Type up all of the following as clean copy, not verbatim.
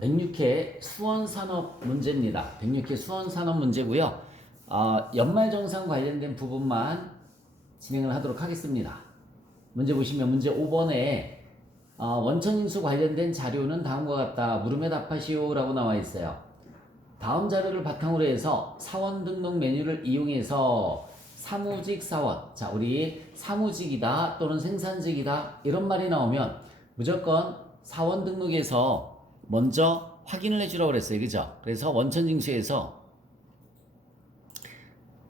106회 수원산업 문제입니다. 106회 수원산업 문제고요. 연말정산 관련된 부분만 진행을 하도록 하겠습니다. 문제 보시면 문제 5번에 원천징수 관련된 자료는 다음과 같다. 물음에 답하시오 라고 나와 있어요. 다음 자료를 바탕으로 해서 사원 등록 메뉴를 이용해서 사무직 사원, 자 우리 사무직이다 또는 생산직이다 이런 말이 나오면 무조건 사원 등록에서 먼저 확인을 해주라고 그랬어요. 그죠? 그래서 원천징수에서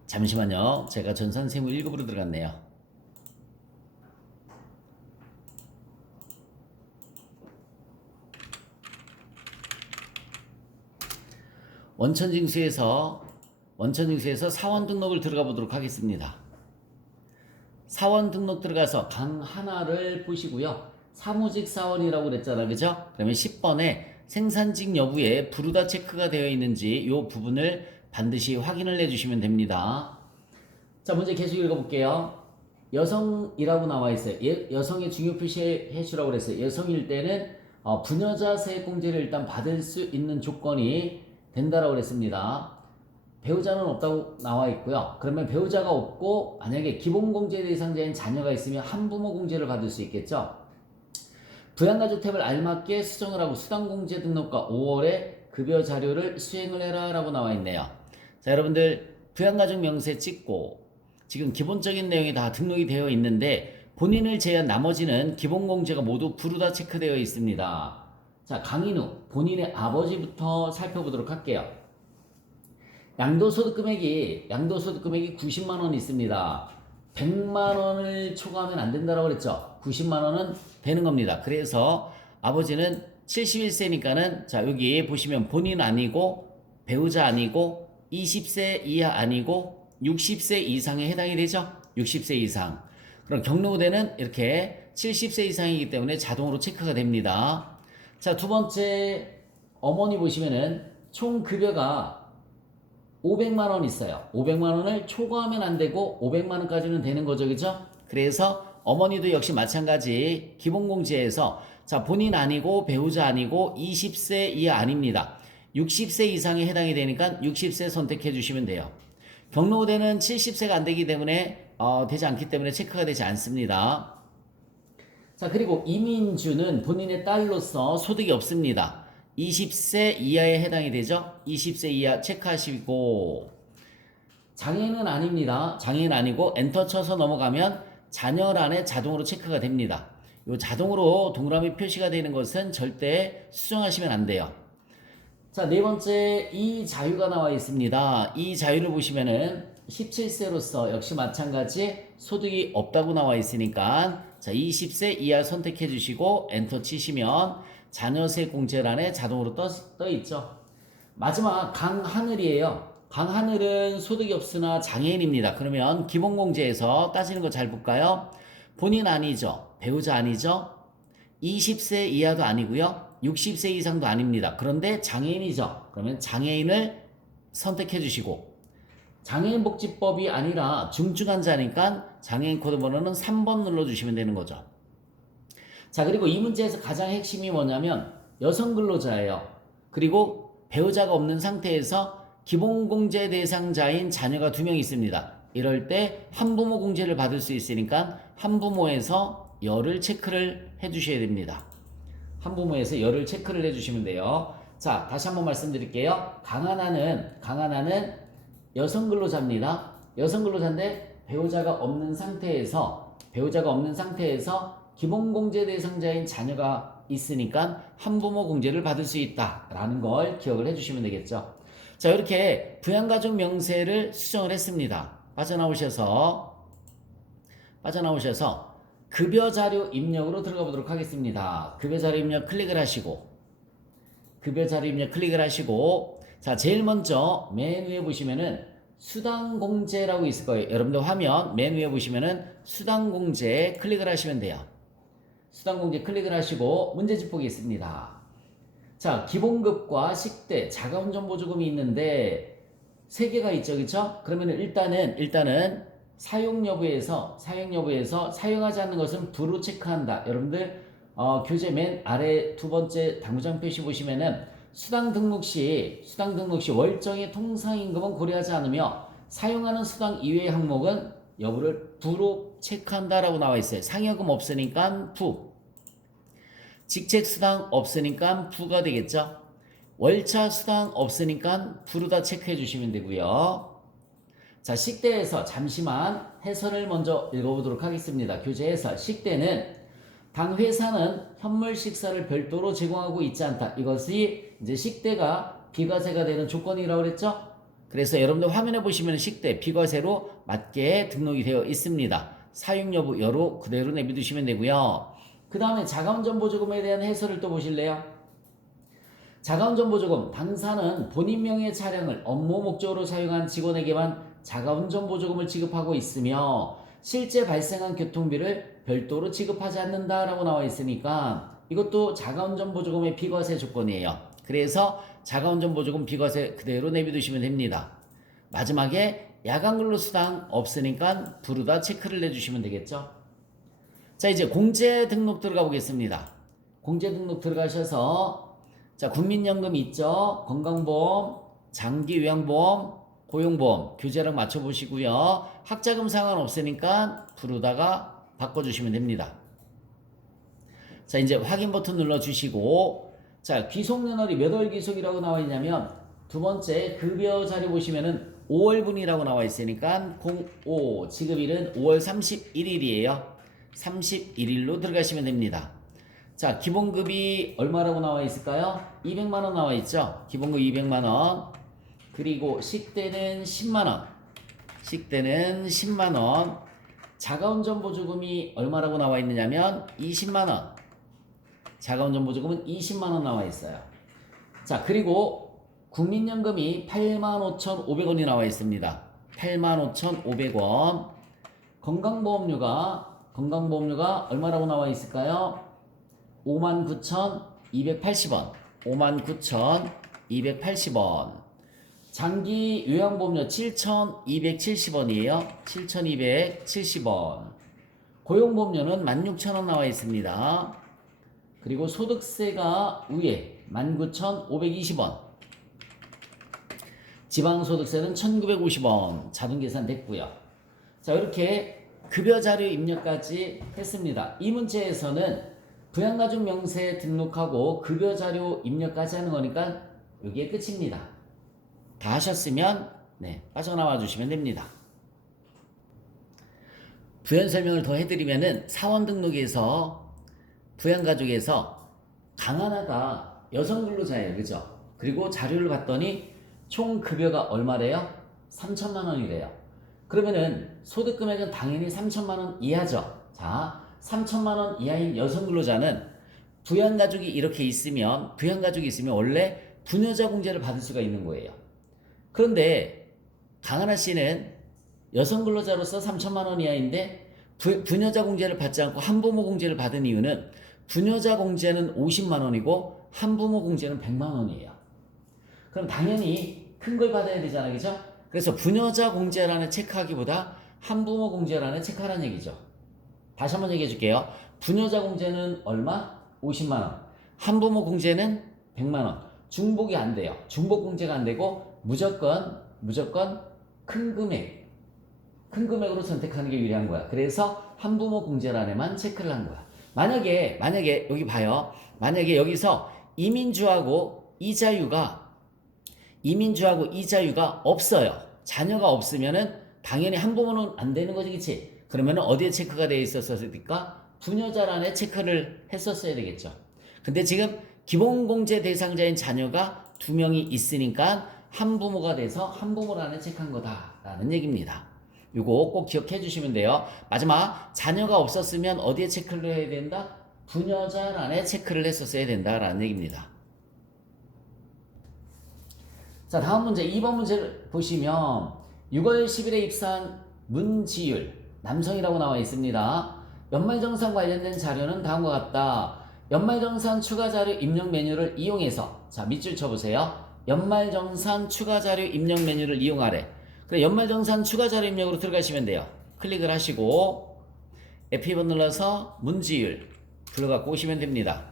잠시만요. 제가 전산세무 1급으로 들어갔네요. 원천징수에서 사원 등록을 들어가 보도록 하겠습니다. 사원 등록 들어가서 강 하나를 보시고요. 사무직 사원이라고 그랬잖아. 그죠? 그러면 10번에 생산직 여부에 부르다 체크가 되어 있는지 이 부분을 반드시 확인을 해주시면 됩니다. 자, 문제 계속 읽어볼게요. 여성이라고 나와 있어요. 여성의 중요 표시해 주라고 그랬어요. 여성일 때는 부녀자 세액공제를 일단 받을 수 있는 조건이 된다라고 그랬습니다. 배우자는 없다고 나와 있고요. 그러면 배우자가 없고 만약에 기본공제 대상자인 자녀가 있으면 한부모 공제를 받을 수 있겠죠. 부양가족 탭을 알맞게 수정을 하고 수당공제 등록과 5월에 급여 자료를 수행을 해라 라고 나와 있네요. 자, 여러분들 부양가족 명세 찍고 지금 기본적인 내용이 다 등록이 되어 있는데 본인을 제외한 나머지는 기본공제가 모두 부르다 체크되어 있습니다. 자, 강인우 본인의 아버지부터 살펴보도록 할게요. 양도소득 금액이 90만 원 있습니다. 100만 원을 초과하면 안 된다고 그랬죠. 90만 원은 되는 겁니다. 그래서 아버지는 71세니까는 자, 여기 보시면 본인 아니고 배우자 아니고 20세 이하 아니고 60세 이상에 해당이 되죠. 60세 이상. 그럼 경로우대는 이렇게 70세 이상이기 때문에 자동으로 체크가 됩니다. 자, 두 번째 어머니 보시면은 총 급여가 500만 원 있어요. 500만 원을 초과하면 안 되고 500만 원까지는 되는 거죠. 그죠? 그래서 어머니도 역시 마찬가지 기본공제에서 자, 본인 아니고 배우자 아니고 20세 이하 아닙니다. 60세 이상에 해당이 되니까 60세 선택해 주시면 돼요. 경로우대는 70세가 안 되기 때문에 되지 않기 때문에 체크가 되지 않습니다. 자, 그리고 이민주는 본인의 딸로서 소득이 없습니다. 20세 이하에 해당이 되죠. 20세 이하 체크하시고 장애인은 아닙니다. 장애인 아니고 엔터 쳐서 넘어가면 자녀란에 자동으로 체크가 됩니다. 이 자동으로 동그라미 표시가 되는 것은 절대 수정하시면 안 돼요. 자, 네 번째 이 자유가 나와 있습니다. 이 자유를 보시면은 17세로서 역시 마찬가지 소득이 없다고 나와 있으니까 자, 20세 이하 선택해 주시고 엔터 치시면 자녀세 공제란에 자동으로 떠 있죠. 마지막 강하늘이에요. 강하늘은 소득이 없으나 장애인입니다. 그러면 기본공제에서 따지는 거 잘 볼까요? 본인 아니죠. 배우자 아니죠. 20세 이하도 아니고요. 60세 이상도 아닙니다. 그런데 장애인이죠. 그러면 장애인을 선택해 주시고 장애인복지법이 아니라 중증환자니까 장애인 코드 번호는 3번 눌러주시면 되는 거죠. 자, 그리고 이 문제에서 가장 핵심이 뭐냐면 여성 근로자예요. 그리고 배우자가 없는 상태에서 기본공제 대상자인 자녀가 2명 있습니다. 이럴 때 한부모 공제를 받을 수 있으니까 한부모에서 열을 체크를 해주셔야 됩니다. 한부모에서 열을 체크를 해주시면 돼요. 자, 다시 한번 말씀드릴게요. 강하나는 여성 근로자입니다. 여성 근로자인데 배우자가 없는 상태에서 기본공제 대상자인 자녀가 있으니까 한부모 공제를 받을 수 있다라는 걸 기억을 해주시면 되겠죠. 자, 이렇게 부양가족 명세를 수정을 했습니다. 빠져나오셔서 급여자료 입력으로 들어가 보도록 하겠습니다. 급여자료 입력 클릭을 하시고 자, 제일 먼저 맨 위에 보시면은 수당공제라고 있을 거예요. 여러분들 화면 맨 위에 보시면은 수당공제 클릭을 하시면 돼요. 수당공제 클릭을 하시고 문제집 보겠습니다. 자, 기본급과 식대, 자가운전보조금이 있는데 3개가 있죠. 그쵸? 그러면 일단은 사용 여부에서 사용하지 않는 것은 불로 체크한다. 여러분들 교재 맨 아래 두 번째 당구장 표시 보시면은 수당 등록 시 월정의 통상임금은 고려하지 않으며 사용하는 수당 이외의 항목은 여부를 부로 체크한다라고 나와 있어요. 상여금 없으니까 부. 직책 수당 없으니까 부가 되겠죠. 월차 수당 없으니까 부로 다 체크해 주시면 되고요. 자, 식대에서 잠시만 해설을 먼저 읽어보도록 하겠습니다. 교재 해설. 식대는 당 회사는 현물 식사를 별도로 제공하고 있지 않다. 이것이 이제 식대가 비과세가 되는 조건이라고 그랬죠? 그래서 여러분들 화면에 보시면 식대 비과세로 맞게 등록이 되어 있습니다. 사용 여부 여로 그대로 내비두시면 되고요. 그 다음에 자가운전 보조금에 대한 해설을 또 보실래요? 자가운전 보조금, 당사는 본인 명의 차량을 업무 목적으로 사용한 직원에게만 자가운전 보조금을 지급하고 있으며 실제 발생한 교통비를 별도로 지급하지 않는다라고 나와 있으니까 이것도 자가운전 보조금의 비과세 조건이에요. 그래서 자가운전 보조금 비과세 그대로 내비두시면 됩니다. 마지막에 야간근로수당 없으니까 부르다 체크를 내주시면 되겠죠. 자, 이제 공제 등록 들어가 보겠습니다. 공제 등록 들어가셔서 자, 국민연금 있죠. 건강보험, 장기요양보험, 고용보험 교재랑 맞춰보시고요. 학자금 상관없으니까 부르다가 바꿔주시면 됩니다. 자, 이제 확인 버튼 눌러주시고 자, 귀속연월이 몇 월 귀속이라고 나와 있냐면 두 번째 급여 자료 보시면은 5월분이라고 나와 있으니까 05 지급일은 5월 31일이에요. 31일로 들어가시면 됩니다. 자, 기본급이 얼마라고 나와 있을까요? 200만원 나와 있죠. 기본급 200만원. 그리고 식대는 10만원. 식대는 10만원. 자가운전 보조금이 얼마라고 나와 있느냐면 20만원. 자가운전 보조금은 20만원 나와 있어요. 자, 그리고 국민연금이 85,500원이 나와 있습니다. 85,500원. 건강보험료가 얼마라고 나와 있을까요? 59,280원. 59,280원. 장기 요양보험료 7,270원이에요. 7,270원. 고용보험료는 16,000원 나와 있습니다. 그리고 소득세가 위에 19,520원. 지방소득세는 1,950원. 자동계산 됐고요. 자, 이렇게 급여자료 입력까지 했습니다. 이 문제에서는 부양가족 명세에 등록하고 급여자료 입력까지 하는 거니까 여기에 끝입니다. 다 하셨으면 빠져나와 주시면 됩니다. 부연 설명을 더 해드리면은 사원 등록에서 부양가족에서 강하나가 여성 근로자예요. 그죠? 그리고 자료를 봤더니 총 급여가 얼마래요? 3천만 원이래요. 그러면은 소득 금액은 당연히 3천만 원 이하죠. 자, 3천만 원 이하인 여성 근로자는 부양가족이 있으면 원래 부녀자 공제를 받을 수가 있는 거예요. 그런데 강하나 씨는 여성 근로자로서 3천만 원 이하인데 부녀자 공제를 받지 않고 한부모 공제를 받은 이유는 부녀자 공제는 50만 원이고 한부모 공제는 100만 원이에요. 그럼 당연히 큰 걸 받아야 되잖아요. 그죠? 그래서 부녀자 공제란에 체크하기보다 한부모 공제란에 체크하라는 얘기죠. 다시 한번 얘기해 줄게요. 부녀자 공제는 얼마? 50만 원. 한부모 공제는 100만 원. 중복이 안 돼요. 중복 공제가 안 되고 무조건 큰 금액으로 선택하는 게 유리한 거야. 그래서 한부모 공제란에만 체크를 한 거야. 만약에 여기 봐요. 만약에 여기서 이민주하고 이자유가 없어요. 자녀가 없으면은 당연히 한부모는 안 되는 거지, 그치? 그러면은 어디에 체크가 되어 있었을까? 부녀자란에 체크를 했었어야 되겠죠. 근데 지금 기본공제 대상자인 자녀가 2명이 있으니까 한부모가 돼서 한부모란에 체크한 거다라는 얘기입니다. 이거 꼭 기억해 주시면 돼요. 마지막, 자녀가 없었으면 어디에 체크를 해야 된다? 부녀자란에 체크를 했었어야 된다라는 얘기입니다. 자, 다음 문제 2번 문제를 보시면 6월 10일에 입사한 문지율 남성이라고 나와 있습니다. 연말정산 관련된 자료는 다음과 같다. 연말정산 추가자료 입력 메뉴를 이용해서 자, 밑줄 쳐보세요. 연말정산 추가자료 입력 메뉴를 이용하래. 그래, 연말정산 추가자료 입력으로 들어가시면 돼요. 클릭을 하시고 F2번 눌러서 문지율 불러갖고 오시면 됩니다.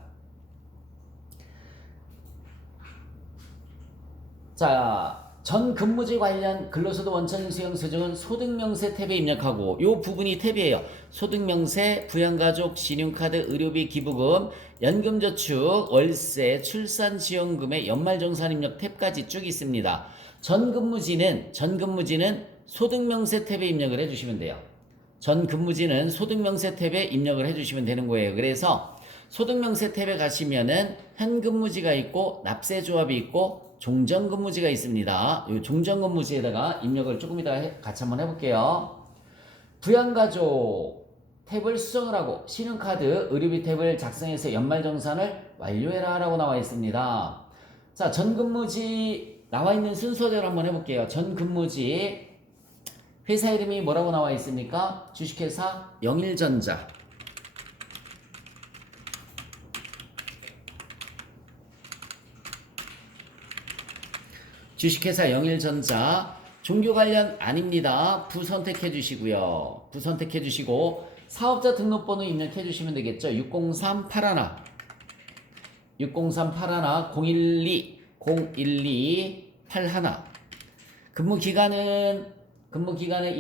자, 전 근무지 관련 근로소득 원천 수용 수증은 소득명세 탭에 입력하고 요 부분이 탭이에요. 소득명세, 부양가족, 신용카드, 의료비, 기부금, 연금저축, 월세, 출산지원금의 연말정산 입력 탭까지 쭉 있습니다. 전 근무지는 소득명세 탭에 입력을 해주시면 돼요. 전 근무지는 소득명세 탭에 입력을 해주시면 되는 거예요. 그래서 소득명세 탭에 가시면은 현근무지가 있고 납세조합이 있고 종전근무지가 있습니다. 이 종전근무지에다가 입력을 조금 이따가 같이 한번 해볼게요. 부양가족 탭을 수정을 하고 신용카드, 의료비 탭을 작성해서 연말정산을 완료해라 라고 나와 있습니다. 자, 전근무지 나와 있는 순서대로 한번 해볼게요. 전근무지 회사 이름이 뭐라고 나와 있습니까? 주식회사 영일전자. 주식회사 영일전자. 종교 관련 아닙니다. 부 선택해 주시고요. 부 선택해 주시고 사업자 등록번호 입력해 주시면 되겠죠. 60381 012 81 근무 기간은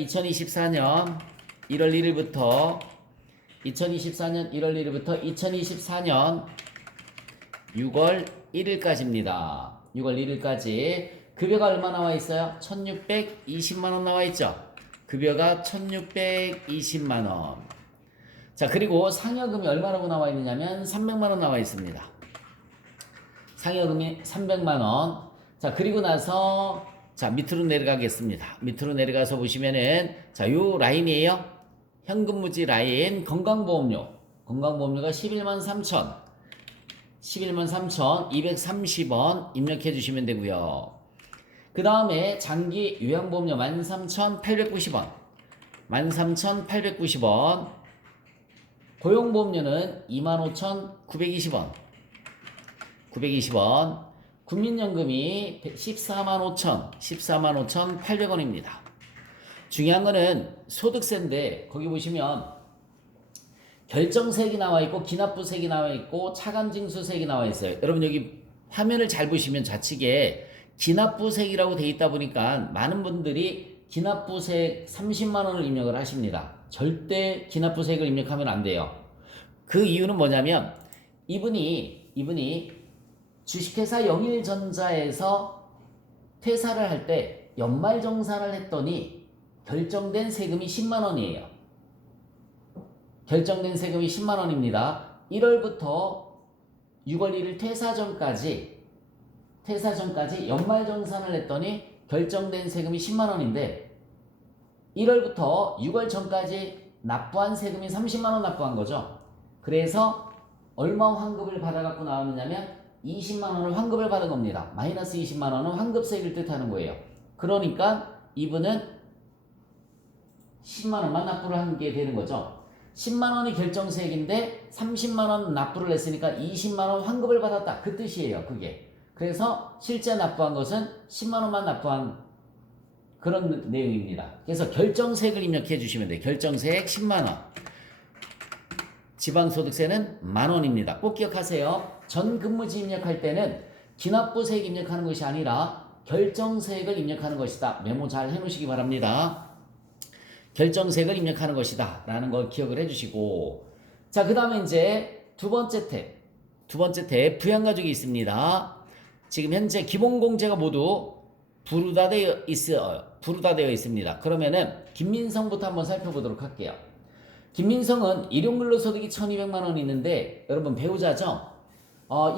2024년 1월 1일부터 2024년 6월 1일까지입니다. 6월 1일까지. 급여가 얼마 나와 있어요? 1620만원 나와 있죠? 급여가 1620만원. 자, 그리고 상여금이 얼마라고 나와 있느냐면 300만원 나와 있습니다. 상여금이 300만원. 자, 그리고 나서 자, 밑으로 내려가겠습니다. 밑으로 내려가서 보시면은 자, 요 라인이에요. 현근무지 라인 건강보험료가 11만3,230원 입력해 주시면 되고요. 그 다음에 장기 요양보험료 13,890원. 고용보험료는 25,920원. 국민연금이 145,800원입니다. 중요한 거는 소득세인데 거기 보시면 결정세액이 나와 있고 기납부세액이 나와 있고 차감징수세액이 나와 있어요. 여러분 여기 화면을 잘 보시면 좌측에 기납부세액이라고 돼 있다 보니까 많은 분들이 기납부세액 30만 원을 입력을 하십니다. 절대 기납부세액을 입력하면 안 돼요. 그 이유는 뭐냐면 이분이 주식회사 영일전자에서 퇴사를 할 때 연말정산을 했더니 결정된 세금이 10만 원이에요. 결정된 세금이 10만 원입니다. 1월부터 6월 1일 퇴사 전까지 연말정산을 했더니 결정된 세금이 10만 원인데 1월부터 6월 전까지 납부한 세금이 30만 원 납부한 거죠. 그래서 얼마 환급을 받아갖고 나왔느냐면 20만 원을 환급을 받은 겁니다. 마이너스 20만 원은 환급세액을 뜻하는 거예요. 그러니까 이분은 10만 원만 납부를 한 게 되는 거죠. 10만 원이 결정세액인데 30만 원 납부를 했으니까 20만 원 환급을 받았다. 그 뜻이에요. 그게. 그래서 실제 납부한 것은 10만 원만 납부한 그런 내용입니다. 그래서 결정세액을 입력해 주시면 돼요. 결정세액 10만 원. 지방소득세는 만 원입니다. 꼭 기억하세요. 전근무지 입력할 때는 기납부세액 입력하는 것이 아니라 결정세액을 입력하는 것이다. 메모 잘 해놓으시기 바랍니다. 결정세액을 입력하는 것이다 라는 걸 기억을 해주시고, 자, 그 다음에 이제 두 번째 탭 부양가족이 있습니다. 지금 현재 기본공제가 모두 부르다 되어 있습니다. 그러면은 김민성부터 한번 살펴보도록 할게요. 김민성은 일용근로소득이 1200만 원 있는데 여러분 배우자죠?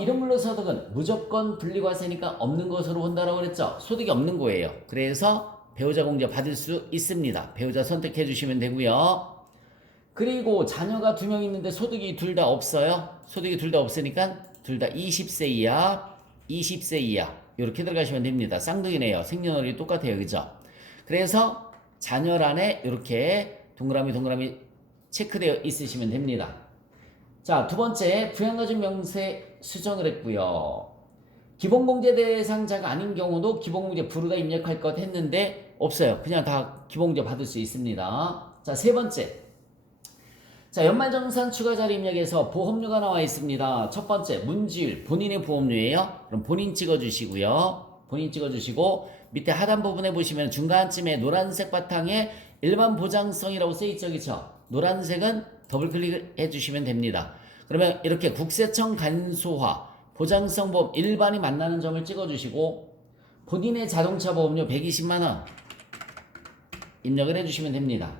일용근로소득은 무조건 분리과세니까 없는 것으로 본다라고 그랬죠? 소득이 없는 거예요. 그래서 배우자 공제 받을 수 있습니다. 배우자 선택해 주시면 되고요. 그리고 자녀가 2명 있는데 소득이 둘 다 없어요. 소득이 둘 다 없으니까 둘 다 20세 이하 이렇게 들어가시면 됩니다. 쌍둥이네요. 생년월일이 똑같아요. 그죠? 그래서 자녀란에 이렇게 동그라미 체크되어 있으시면 됩니다. 자, 두 번째 부양가족 명세 수정을 했고요. 기본공제 대상자가 아닌 경우도 기본공제 부르다 입력할 것 했는데 없어요. 그냥 다 기본공제 받을 수 있습니다. 자, 세 번째. 자, 연말정산 추가자료 입력에서 보험료가 나와 있습니다. 첫 번째 문지율 본인의 보험료예요. 그럼 본인 찍어주시고요. 본인 찍어주시고 밑에 하단 부분에 보시면 중간쯤에 노란색 바탕에 일반 보장성이라고 쓰여있죠. 그쵸? 노란색은 더블 클릭해 주시면 됩니다. 그러면 이렇게 국세청 간소화 보장성 보험 일반이 만나는 점을 찍어주시고 본인의 자동차 보험료 120만원 입력을 해주시면 됩니다.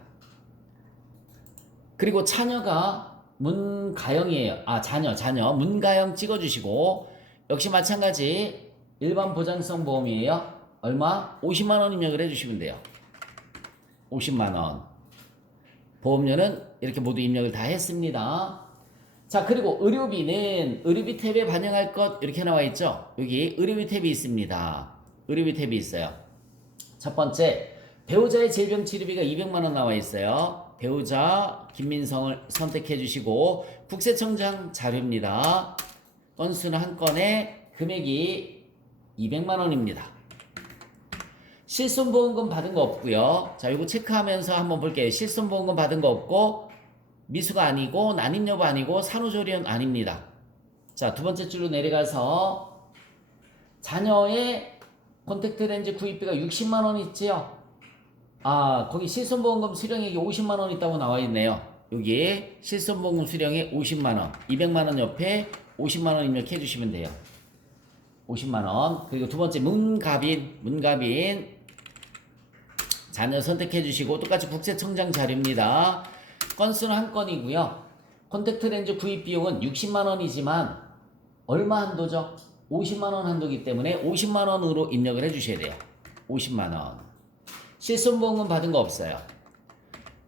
그리고 자녀가 문가영이에요. 자녀 문가영 찍어주시고 역시 마찬가지 일반 보장성 보험이에요. 얼마? 50만원 입력을 해주시면 돼요. 50만원. 보험료는 이렇게 모두 입력을 다 했습니다. 자, 그리고 의료비는 의료비 탭에 반영할 것 이렇게 나와 있죠. 여기 의료비 탭이 있습니다. 의료비 탭이 있어요. 첫 번째, 배우자의 질병 치료비가 200만원 나와 있어요. 배우자 김민성을 선택해 주시고 국세청장 자료입니다. 건수는 한 건에 금액이 200만원입니다. 실손보험금 받은 거 없고요. 자, 이거 체크하면서 한번 볼게요. 실손보험금 받은 거 없고 미수가 아니고 난임여부 아니고 산후조리원 아닙니다. 자, 두 번째 줄로 내려가서 자녀의 콘택트렌즈 구입비가 60만원 있지요. 거기 실손보험금 수령액이 50만원 있다고 나와 있네요. 여기 실손보험금 수령액 50만원 200만원 옆에 50만원 입력해 주시면 돼요. 50만원. 그리고 두 번째 문가빈 자녀 선택해 주시고 똑같이 국세청장 자료입니다. 건수는 한 건이고요. 콘택트렌즈 구입 비용은 60만원이지만 얼마 한도죠? 50만원 한도이기 때문에 50만원으로 입력을 해주셔야 돼요. 50만원. 실손보험금 받은 거 없어요.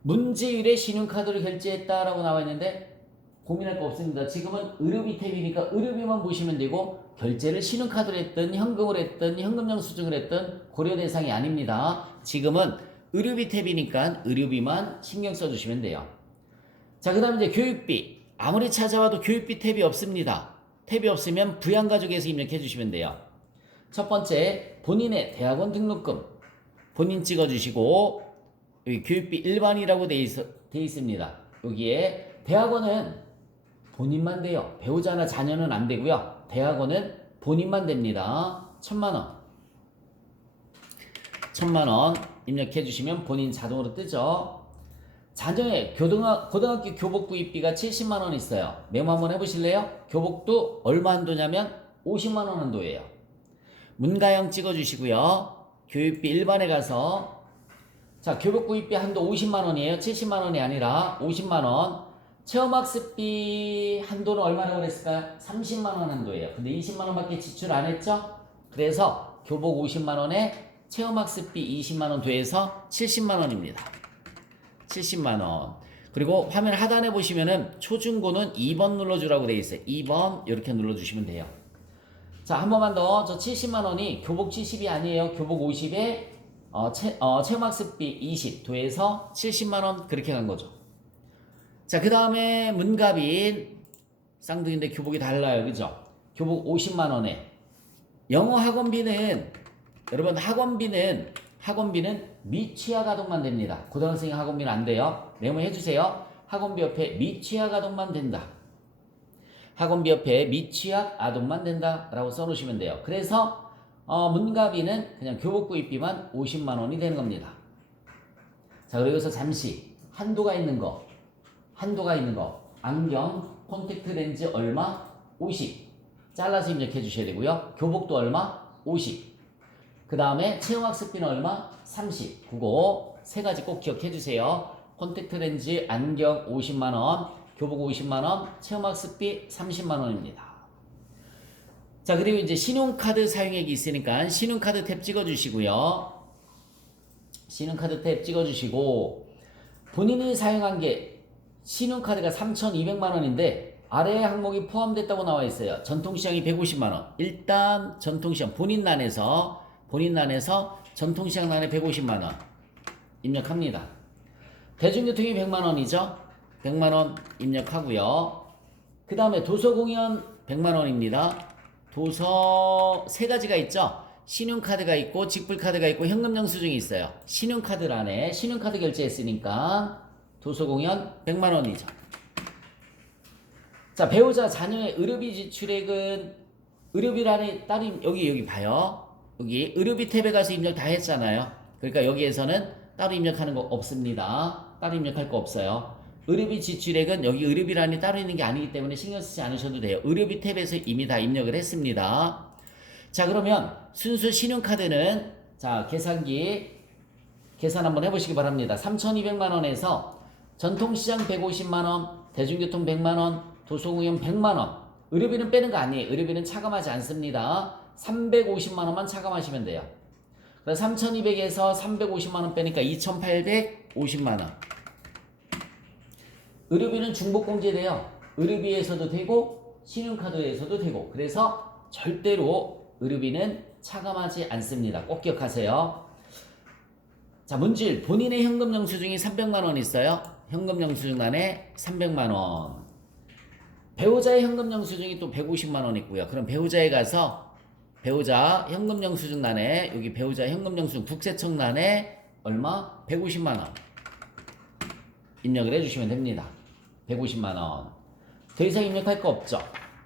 문지율에 신용카드로 결제했다라고 나와 있는데 고민할 거 없습니다. 지금은 의료비 탭이니까 의료비만 보시면 되고 결제를 신용카드로 했든 현금으로 했든 현금영 수증을 했든 고려 대상이 아닙니다. 지금은 의료비 탭이니까 의료비만 신경 써주시면 돼요. 자, 그 다음에 이제 교육비. 아무리 찾아와도 교육비 탭이 없습니다. 탭이 없으면 부양가족에서 입력해 주시면 돼요. 첫 번째, 본인의 대학원 등록금 본인 찍어주시고 여기 교육비 일반이라고 돼 있습니다. 여기에 대학원은 본인만 돼요. 배우자나 자녀는 안 되고요. 대학원은 본인만 됩니다. 1000만원. 1000만원 입력해 주시면 본인 자동으로 뜨죠. 자녀의 고등학교 교복 구입비가 70만원 있어요. 메모 한번 해보실래요? 교복도 얼마 한도냐면 50만원 한도예요. 문가영 찍어주시고요. 교육비 일반에 가서 자, 교복 구입비 한도 50만원이에요. 70만원이 아니라 50만원. 체험학습비 한도는 얼마라고 그랬을까요? 30만원 한도예요. 근데 20만원밖에 지출 안 했죠? 그래서 교복 50만원에 체험학습비 20만원 더해서 70만원입니다. 70만원. 그리고 화면 하단에 보시면은 초중고는 2번 눌러주라고 되어 있어요. 2번 이렇게 눌러주시면 돼요. 자, 한 번만 더. 저 70만원이 교복 70이 아니에요. 교복 50에 체험학습비 20 더해서 70만원 그렇게 간 거죠. 자, 그 다음에 문가빈 쌍둥이인데 교복이 달라요. 그죠? 교복 50만원에 영어 학원비는 여러분 학원비는 미취학 아동만 됩니다. 고등학생 학원비는 안 돼요. 메모해 주세요. 학원비 옆에 미취학 아동만 된다. 학원비 옆에 미취학 아동만 된다 라고 써놓으시면 돼요. 그래서 문가비는 그냥 교복 구입비만 50만원이 되는 겁니다. 자, 그리고 여기서 잠시 한도가 있는 거 안경 콘택트 렌즈 얼마? 50 잘라서 입력해 주셔야 되고요. 교복도 얼마? 50 그 다음에 체험학습비는 얼마? 30 그거 세 가지 꼭 기억해 주세요. 콘택트 렌즈 안경 50만원 교복 50만원 체험학습비 30만원입니다. 자, 그리고 이제 신용카드 사용액이 있으니까 신용카드 탭 찍어주시고요. 신용카드 탭 찍어주시고 본인이 사용한 게 신용카드가 3,200만원인데 아래의 항목이 포함됐다고 나와 있어요. 전통시장이 150만원. 일단 전통시장 본인란에서 전통시장란에 150만원 입력합니다. 대중교통이 100만원이죠. 100만원 입력하고요. 그 다음에 도서공연 100만원입니다. 도서 세 가지가 있죠. 신용카드가 있고 직불카드가 있고 현금영수증이 있어요. 신용카드란에 신용카드 결제했으니까 도서공연 100만원이죠. 자, 배우자 자녀의 의료비 지출액은 의료비란에 따른 여기 봐요. 여기 의료비 탭에 가서 입력 다 했잖아요. 그러니까 여기에서는 따로 입력하는 거 없습니다. 따로 입력할 거 없어요. 의료비 지출액은 여기 의료비란이 따로 있는 게 아니기 때문에 신경 쓰지 않으셔도 돼요. 의료비 탭에서 이미 다 입력을 했습니다. 자, 그러면 순수 신용카드는 자, 계산기 계산 한번 해보시기 바랍니다. 3,200만 원에서 전통시장 150만 원, 대중교통 100만 원, 도소공연 100만 원. 의료비는 빼는 거 아니에요. 의료비는 차감하지 않습니다. 350만 원만 차감하시면 돼요. 그래서 3,200에서 350만 원 빼니까 2,850만 원. 의료비는 중복공제돼요. 의료비에서도 되고 신용카드에서도 되고, 그래서 절대로 의료비는 차감하지 않습니다. 꼭 기억하세요. 자, 문질. 본인의 현금 영수증이 300만 원 있어요. 현금 영수증란에 300만 원. 배우자의 현금 영수증이 또 150만 원 있고요. 그럼 배우자에 가서 배우자 현금 영수증란에, 여기 배우자 현금 영수증 국세청란에 얼마? 150만 원 입력을 해주시면 됩니다. 150만 원. 더 이상 입력할 거 없죠.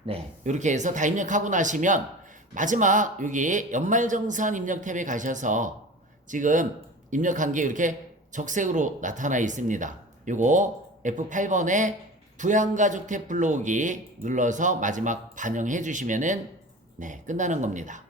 네, 이렇게 해서 다 입력하고 나시면 마지막 여기 연말정산 입력 탭에 가셔서 지금 입력한 게 이렇게 적색으로 나타나 있습니다. 요거 F8번에 부양가족 탭 불러오기 눌러서 마지막 반영해 주시면은 네, 끝나는 겁니다.